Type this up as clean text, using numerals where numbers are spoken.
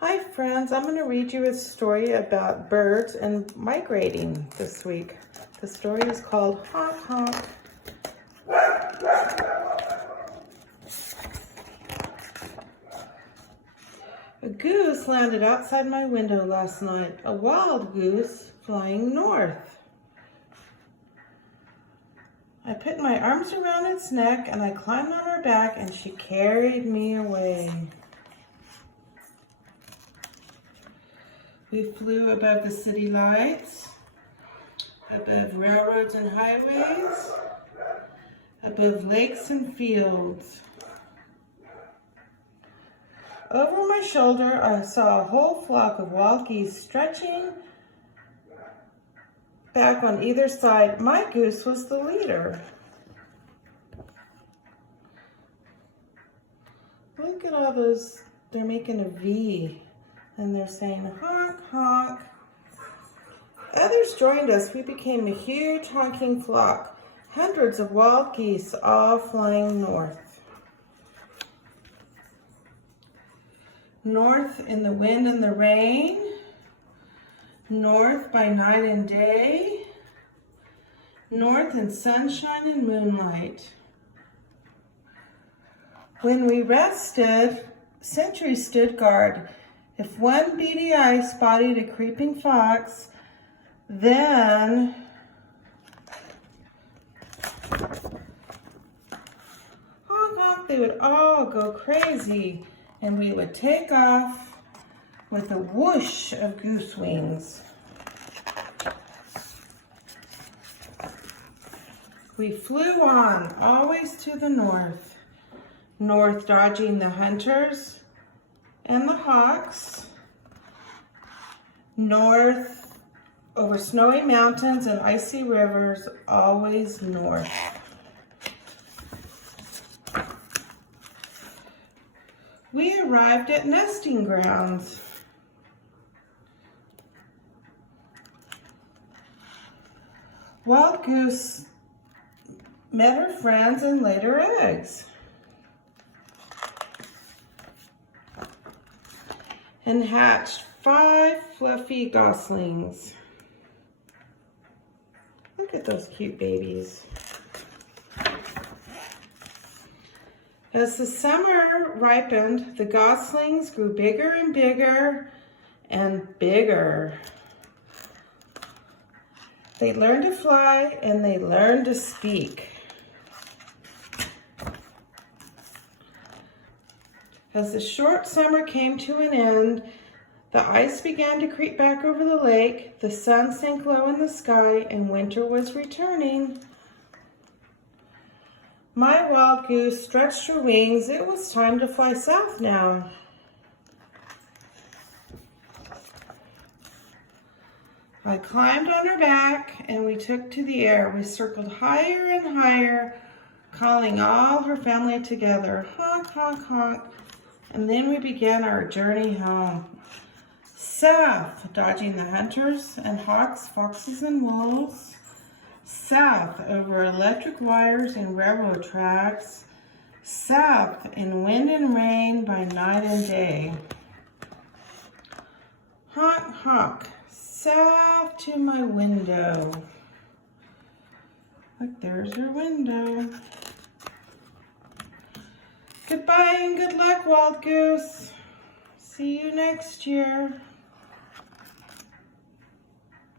Hi friends, I'm going to read you a story about birds and migrating this week. The story is called Honk Honk. A goose landed outside my window last night, a wild goose flying north. I put my arms around its neck and I climbed on her back and she carried me away. We flew above the city lights, above railroads and highways, above lakes and fields. Over my shoulder, I saw a whole flock of wild geese stretching back on either side. My goose was the leader. Look at all those, they're making a V. And they're saying, honk, honk. Others joined us. We became a huge honking flock. Hundreds of wild geese all flying north. North in the wind and the rain. North by night and day. North in sunshine and moonlight. When we rested, sentries stood guard. If one beady eye spotted a creeping fox, then honk honk, they would all go crazy and we would take off with a whoosh of goose wings. We flew on, always to the north. North dodging the hunters and the hawks, north over snowy mountains and icy rivers, always north. We arrived at nesting grounds. Wild goose met her friends and laid her eggs. And hatched 5 fluffy goslings. Look at those cute babies. As the summer ripened, the goslings grew bigger and bigger and bigger. They learned to fly and they learned to speak. As the short summer came to an end, the ice began to creep back over the lake, the sun sank low in the sky, and winter was returning. My wild goose stretched her wings. It was time to fly south now. I climbed on her back and we took to the air. We circled higher and higher, calling all her family together. Honk, honk, honk. And then we began our journey home. South, dodging the hunters and hawks, foxes and wolves. South, over electric wires and railroad tracks. South, in wind and rain by night and day. Honk, honk, south to my window. Look, there's her window. Goodbye and good luck, wild goose. See you next year.